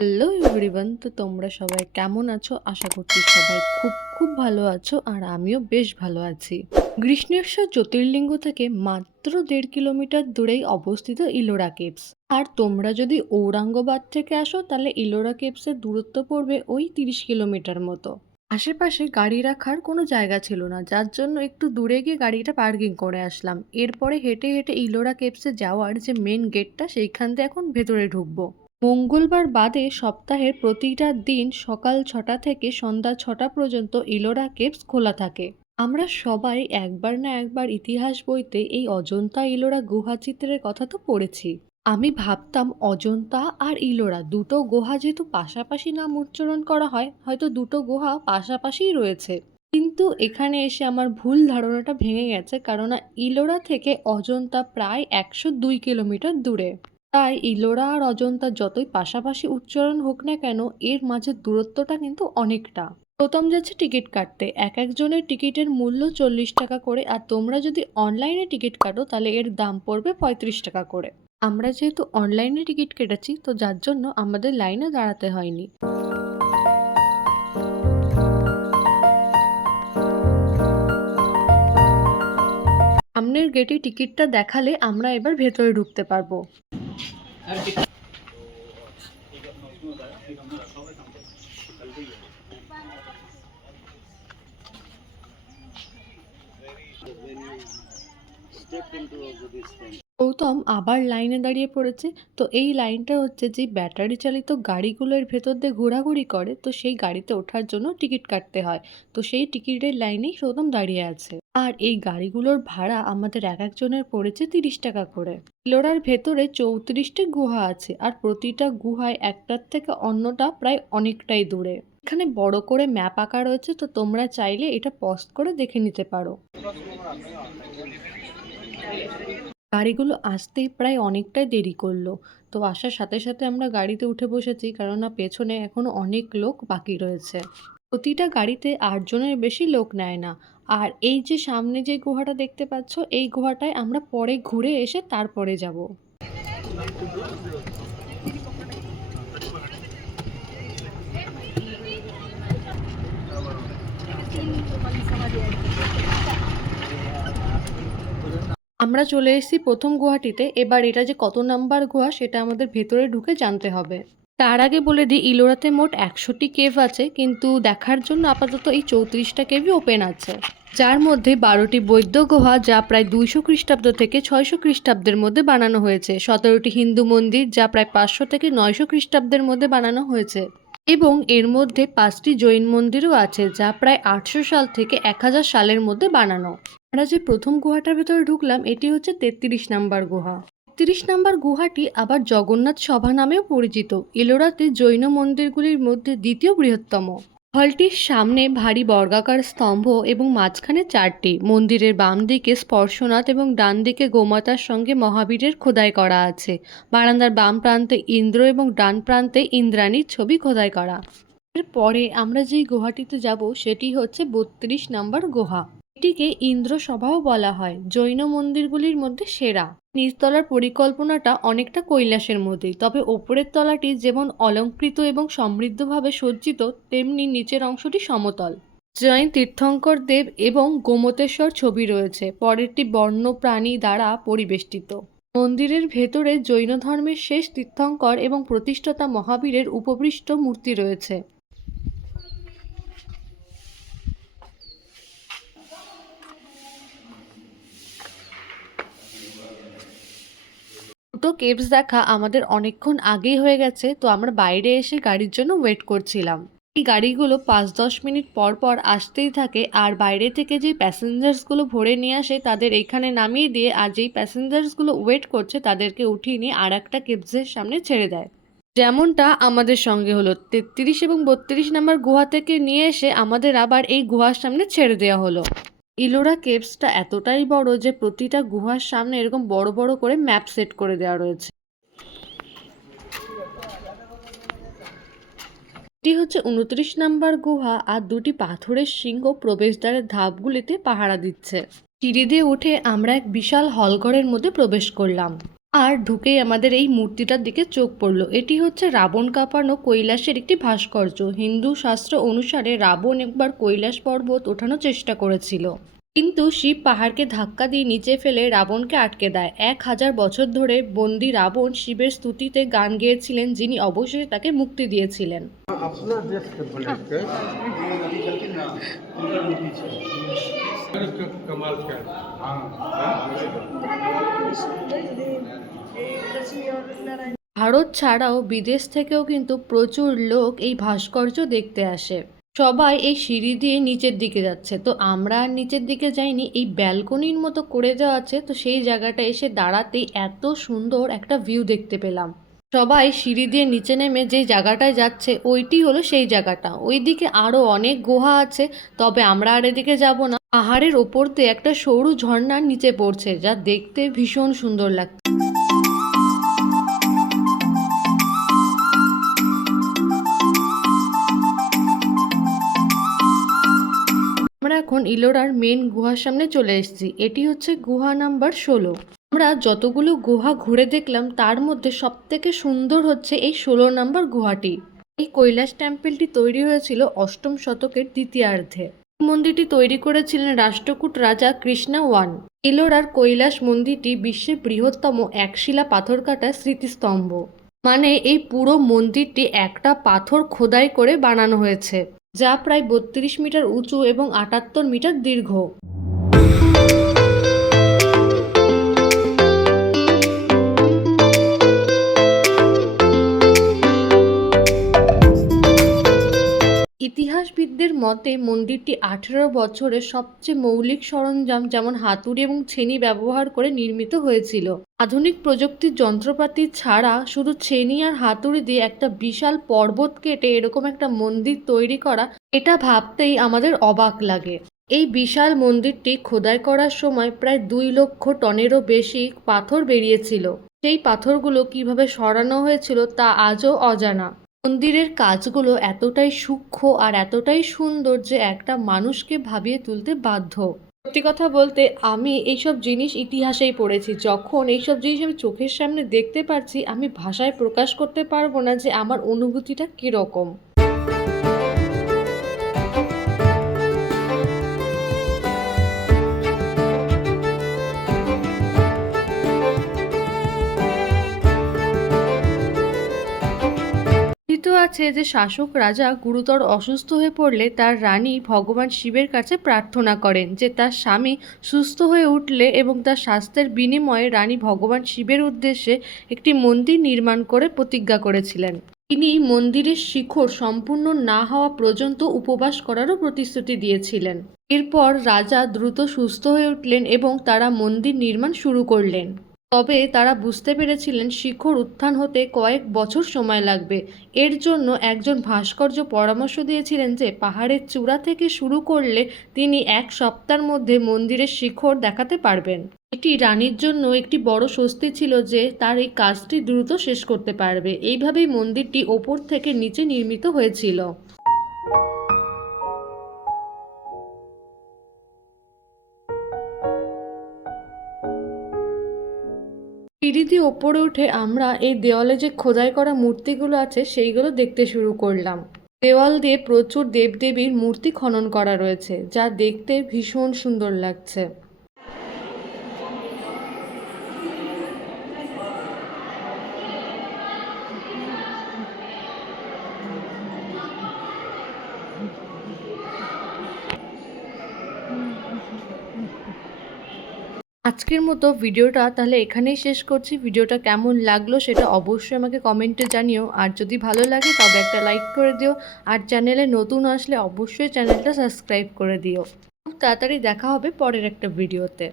Hello everyone, তো তোমরা সবাই কেমন আছো? আশা করছি সবাই খুব খুব ভালো আছো আর আমিও বেশ ভালো আছি। গ্রীষ্ণেশ্বর জ্যোতির্লিঙ্গ থেকে মাত্র দেড় কিলোমিটার দূরেই অবস্থিত ইলোরা কেভস। আর তোমরা যদি ঔরঙ্গাবাদ থেকে আসো, তাহলে ইলোরা কেভসের দূরত্ব পড়বে ওই তিরিশ কিলোমিটার মতো। আশেপাশে গাড়ি রাখার কোনো জায়গা ছিল না, যার জন্য একটু দূরে গিয়ে গাড়িটা পার্কিং করে আসলাম। এরপরে হেঁটে হেঁটে ইলোরা কেভসে যাওয়ার যে মেন গেটটা সেইখান দিয়ে এখন ভেতরে ঢুকবো। মঙ্গলবার বাদে সপ্তাহের প্রতিটা দিন সকাল ছটা থেকে সন্ধ্যা ছটা পর্যন্ত ইলোরা কেভস খোলা থাকে। আমরা সবাই একবার না একবার ইতিহাস বইতে এই অজন্তা ইলোরা গুহা চিত্রের কথা তো পড়েছি। আমি ভাবতাম অজন্তা আর ইলোরা দুটো গুহা যেহেতু পাশাপাশি নাম উচ্চারণ করা হয়, হয়তো দুটো গুহা পাশাপাশিই রয়েছে। কিন্তু এখানে এসে আমার ভুল ধারণাটা ভেঙে গেছে কারণ ইলোরা থেকে অজন্তা প্রায় একশো দুই কিলোমিটার দূরে। তাই ইলোরা আর অজন্তা যতই পাশাপাশি উচ্চারণ হোক না কেন, এর মাঝের দূরত্বটা কিন্তু অনেকটা। প্রথম যাচ্ছে টিকিট কাটতে। এক একজনের টিকিটের মূল্য চল্লিশ টাকা করে, আর তোমরা যদি অনলাইনে টিকিট কাটো, তাহলে এর দাম পড়বে পঁয়ত্রিশ টাকা করে। আমরা যেহেতু অনলাইনে টিকিট কেটেছি, তো যার জন্য আমাদের লাইনে দাঁড়াতে হয়নি। সামনের গেটে টিকিটটা দেখালে আমরা এবার ভেতরে ঢুকতে পারব। গৌতম আবার লাইনে দাঁড়িয়ে পড়েছে। তো এই লাইনটা হচ্ছে যে, ব্যাটারি চালিত গাড়িগুলোর ভেতর দিয়ে ঘোরাঘুরি করে, তো সেই গাড়িতে ওঠার জন্য টিকিট কাটতে হয়। তো সেই টিকিটের লাইনেই গৌতম দাঁড়িয়ে আছে। আর এই গাড়িগুলোর ভাড়া আমাদের এক একজনের পড়েছে তিরিশ টাকা করে। লোড়ার ভেতরে চৌত্রিশটি গুহা আছে আর প্রতিটা গুহায় একটার থেকে অন্যটা প্রায় অনেকটাই দূরে। এখানে বড় করে ম্যাপ আঁকা রয়েছে, তো তোমরা চাইলে এটা পস্ট করে দেখে নিতে পারো। গাড়িগুলো আসতেই প্রায় অনেকটাই দেরি করল। তো আসার সাথে সাথে আমরা গাড়িতে উঠে বসেছি, কেননা পেছনে এখনও অনেক লোক বাকি রয়েছে। প্রতিটা গাড়িতে আটজনের বেশি লোক নেয় না। আর এই যে সামনে যে গুহাটা দেখতে পাচ্ছ, এই গুহাটায় আমরা পরে ঘুরে এসে তারপরে যাব। আমরা চলে এসেছি প্রথম গুহাটিতে এবার এটা যে কত নাম্বার গুহা, সেটা আমাদের ভেতরে ঢুকে জানতে হবে। তার আগে বলে দিই, ইলোরাতে মোট একশোটি কেভ আছে, কিন্তু দেখার জন্য আপাতত এই চৌত্রিশটা কেভই ওপেন আছে। যার মধ্যে বারোটি বৈদ্য গুহা, যা প্রায় দুইশো খ্রিস্টাব্দ থেকে ছয়শো খ্রিস্টাব্দের মধ্যে বানানো হয়েছে। সতেরোটি হিন্দু মন্দির, যা প্রায় পাঁচশো থেকে নয়শো খ্রিস্টাব্দের মধ্যে বানানো হয়েছে। এবং এর মধ্যে পাঁচটি জৈন মন্দিরও আছে, যা প্রায় আটশো সাল থেকে এক হাজার সালের মধ্যে বানানো। আমরা যে প্রথম গুহাটার ভেতরে ঢুকলাম, এটি হচ্ছে তেত্রিশ নাম্বার গুহা। তিরিশ নাম্বার গুহাটি আবার জগন্নাথ সভা নামেও পরিচিত। ইলোরাতে জৈন মন্দিরগুলির মধ্যে দ্বিতীয় বৃহত্তম। হলটির সামনে ভারী বর্গাকার স্তম্ভ এবং মাঝখানে চারটি। মন্দিরের বাম দিকে স্পর্শনাথ এবং ডান দিকে গোমাতার সঙ্গে মহাবীরের খোদাই করা আছে। বারান্দার বাম প্রান্তে ইন্দ্র এবং ডান প্রান্তে ইন্দ্রাণীর ছবি খোদাই করা। এরপরে আমরা যেই গুহাটিতে যাব, সেটি হচ্ছে বত্রিশ নম্বর গুহা। এটিকে ইন্দ্রসভাও বলা হয়, জৈন মন্দিরগুলির মধ্যে সেরা। নিচতলার পরিকল্পনাটা অনেকটা কৈলাসের মধ্যেই তবে ওপরের তলাটি যেমন অলঙ্কৃত এবং সমৃদ্ধভাবে সজ্জিত, তেমনি নিচের অংশটি সমতল। জৈন তীর্থঙ্কর দেব এবং গোমতেশ্বর ছবি রয়েছে, পরেরটি বর্ণ প্রাণী দ্বারা পরিবেষ্টিত। মন্দিরের ভেতরে জৈন ধর্মের শেষ তীর্থঙ্কর এবং প্রতিষ্ঠাতা মহাবীরের উপপৃষ্ট মূর্তি রয়েছে। দুটো কেভস দেখা আমাদের অনেকক্ষণ আগেই হয়ে গেছে, তো আমরা বাইরে এসে গাড়ির জন্য ওয়েট করছিলাম। এই গাড়িগুলো পাঁচ দশ মিনিট পর পর আসতেই থাকে আর বাইরে থেকে যে প্যাসেঞ্জার্সগুলো ভরে নিয়ে আসে তাদের এইখানে নামিয়ে দিয়ে আর যেই প্যাসেঞ্জার্সগুলো ওয়েট করছে তাদেরকে উঠিয়ে নিয়ে আর একটা কেভসের সামনে ছেড়ে দেয়। যেমনটা আমাদের সঙ্গে হলো, তেত্রিশ এবং বত্রিশ নাম্বার গুহা থেকে নিয়ে এসে আমাদের আবার এই গুহার সামনে ছেড়ে দেওয়া হলো। ইলোরা কেভসটা এতটাই বড় যে প্রতিটা গুহার সামনে এরকম বড় বড় করে ম্যাপ সেট করে দেওয়া রয়েছে। এটি হচ্ছে উনত্রিশ নাম্বার গুহা আর দুটি পাথরের সিংহ প্রবেশদ্বারের ধাপগুলিতে পাহারা দিচ্ছে। সিঁড়ি দিয়ে উঠে আমরা এক বিশাল হলঘরের মধ্যে প্রবেশ করলাম। আর ঢুকেই আমাদের এই মূর্তিটার দিকে চোখ পড়ল। এটি হচ্ছে রাবণ কাঁপানো কৈলাসের একটি ভাস্কর্য। হিন্দু শাস্ত্র অনুসারে রাবণ একবার কৈলাস পর্বত ওঠানোর চেষ্টা করেছিল। কিন্তু শিব পাহাড়কে ধাক্কা দিয়ে নিচে ফেলে রাবণকে আটকে দেয়। এক হাজার বছর ধরে বন্দি রাবণ শিবের স্তুতিতে গান গেয়েছিলেন যিনি অবশেষে তাকে মুক্তি দিয়েছিলেন। ভারত ছাড়াও বিদেশ থেকেও কিন্তু প্রচুর লোক এই ভাস্কর্য দেখতে আসে। সবাই এই সিঁড়ি দিয়ে নিচের দিকে যাচ্ছে। তো আমরা আর নিচের দিকে যাইনি, এই ব্যালকনির মতো করে দেওয়া আছে, তো সেই জায়গাটা এসে দাঁড়াতেই এত সুন্দর একটা ভিউ দেখতে পেলাম। সবাই সিঁড়ি দিয়ে নিচে নেমে যেই জায়গাটায় যাচ্ছে, ওইটি হলো সেই জায়গাটা। ওইদিকে আরও অনেক গুহা আছে, তবে আমরা আর এদিকে যাব না। পাহাড়ের ওপর একটা সরু ঝর্ণার নিচে পড়ছে, যা দেখতে ভীষণ সুন্দর লাগছে। এখন ইলোরার মেন গুহার সামনে চলে এসেছি। এটি হচ্ছে গুহা নাম্বার ষোলো। আমরা যতগুলো গুহা ঘুরে দেখলাম, তার মধ্যে সবথেকে সুন্দর হচ্ছে এই ষোলো নাম্বার গুহাটি। এই কৈলাস টেম্পলটি তৈরি হয়েছিল অষ্টম শতকের দ্বিতীয়ার্ধে। মন্দিরটি তৈরি করেছিলেন রাষ্ট্রকূট রাজা কৃষ্ণা ওয়ান। ইলোরার কৈলাস মন্দিরটি বিশ্বের বৃহত্তম একশিলা পাথর কাটা স্মৃতিস্তম্ভ। মানে এই পুরো মন্দিরটি একটা পাথর খোদাই করে বানানো হয়েছে। যা প্রায় বত্রিশ মিটার উঁচু এবং আটাত্তর মিটার দীর্ঘ। ইতিহাসবিদদের মতে, মন্দিরটি আঠেরো বছরের সবচেয়ে মৌলিক সরঞ্জাম যেমন হাতুড়ি এবং ছেনি ব্যবহার করে নির্মিত হয়েছিল। আধুনিক প্রযুক্তির যন্ত্রপাতি ছাড়া শুধু ছেনি আর হাতুড়ি দিয়ে একটা বিশাল পর্বত কেটে এরকম একটা মন্দির তৈরি করা, এটা ভাবতেই আমাদের অবাক লাগে। এই বিশাল মন্দিরটি খোদাই করার সময় প্রায় দুই লক্ষ টনেরও বেশি পাথর বেরিয়েছিল। সেই পাথরগুলো কীভাবে সরানো হয়েছিল তা আজও অজানা। মন্দিরের কাজগুলো এতটাই সূক্ষ্ম আর এতটাই সুন্দর যে একটা মানুষকে ভাবিয়ে তুলতে বাধ্য। সত্যি কথা বলতে আমি এইসব জিনিস ইতিহাসেই পড়েছি। যখন এইসব জিনিস আমি চোখের সামনে দেখতে পারছি, আমি ভাষায় প্রকাশ করতে পারব না যে আমার অনুভূতিটা কীরকম। আছে যে শাসক রাজা গুরুতর অসুস্থ হয়ে পড়লে তার রানী ভগবান শিবের কাছে প্রার্থনা করেন যে তার স্বামী সুস্থ হয়ে উঠলে এবং তার স্বাস্থ্যের বিনিময়ে রানী ভগবান শিবের উদ্দেশ্যে একটি মন্দির নির্মাণ করে প্রতিজ্ঞা করেছিলেন। তিনি মন্দিরের শিখর সম্পূর্ণ না হওয়া পর্যন্ত উপবাস করারও প্রতিশ্রুতি দিয়েছিলেন। এরপর রাজা দ্রুত সুস্থ হয়ে উঠলেন এবং তারা মন্দির নির্মাণ শুরু করলেন। তবে তারা বুঝতে পেরেছিলেন শিখর উত্থান হতে কয়েক বছর সময় লাগবে। এর জন্য একজন ভাস্কর্য পরামর্শ দিয়েছিলেন যে, পাহাড়ের চূড়া থেকে শুরু করলে তিনি এক সপ্তাহের মধ্যে মন্দিরের শিখর দেখাতে পারবেন। এটি রানীর জন্য একটি বড় স্বস্তি ছিল যে, তার এই কাজটি দ্রুত শেষ করতে পারবে। এইভাবেই মন্দিরটি ওপর থেকে নিচে নির্মিত হয়েছিল। দিয়ে ওপরে উঠে আমরা এই দেওয়ালে যে খোদাই করা মূর্তিগুলো আছে, সেইগুলো দেখতে শুরু করলাম। দেওয়াল দিয়ে প্রচুর দেবদেবীর মূর্তি খনন করা রয়েছে, যা দেখতে ভীষণ সুন্দর লাগছে। আজকের মতো ভিডিওটা তাহলে এখানেই শেষ করছি। ভিডিওটা কেমন লাগল সেটা অবশ্যই আমাকে কমেন্টে জানিও। আর যদি ভালো লাগে তবে একটা লাইক করে দিও। আর চ্যানেলে নতুন আসলে অবশ্যই চ্যানেলটা সাবস্ক্রাইব করে দিও। খুব তাড়াতাড়ি দেখা হবে পরের একটা ভিডিওতে।